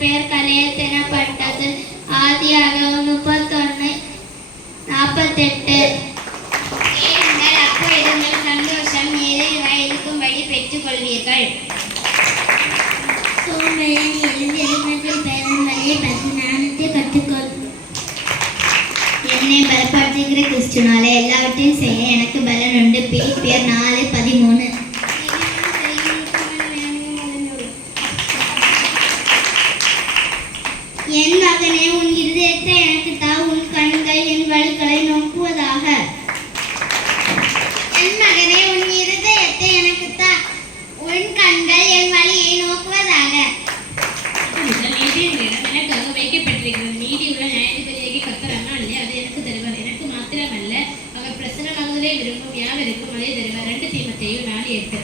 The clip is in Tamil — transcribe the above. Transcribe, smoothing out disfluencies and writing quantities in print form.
பெயர் கலையத் எனப்பட்டது. ஆதியாகமம் 31:48. கேளுங்கள், அப்பொழுது உங்கள் சந்தோஷம் வயதுக்கும்படி பெற்றுக் கொள்வீர்கள். சோம்பேறன் எழுந்து எளிமைகள் பெயரும் வழியை பற்றி ஞானத்தை கற்றுக்கொள். என்னை பலப்படுத்துகிற கிறிஸ்துனாலே எல்லாவற்றையும் செய்ய எனக்கு பலன் உண்டு. பிலிப்பியர் 4:13. என் மகனே, உன் இருதயத்தை எனக்கு தா, உன் கண்கள் என் வழிகளை நோக்குவதாக. என் மகனே, உன் இருதயத்தை எனக்கு தா, உன் கண்கள் என் வழியை நோக்குவதாக. எனக்காக வைக்கப்பட்டிருக்கிறது. நீதி உள்ள நியாயாதிபதியாகிய கர்த்தர் அந்நாளிலே அதை எனக்கு தருவார். எனக்கு மாத்திரமல்ல, அவர் பிரசன்னமாகுவதை விரும்பும் யாவருக்கும் அதை தருவார். 2 தீமோத்தேயு 4:8.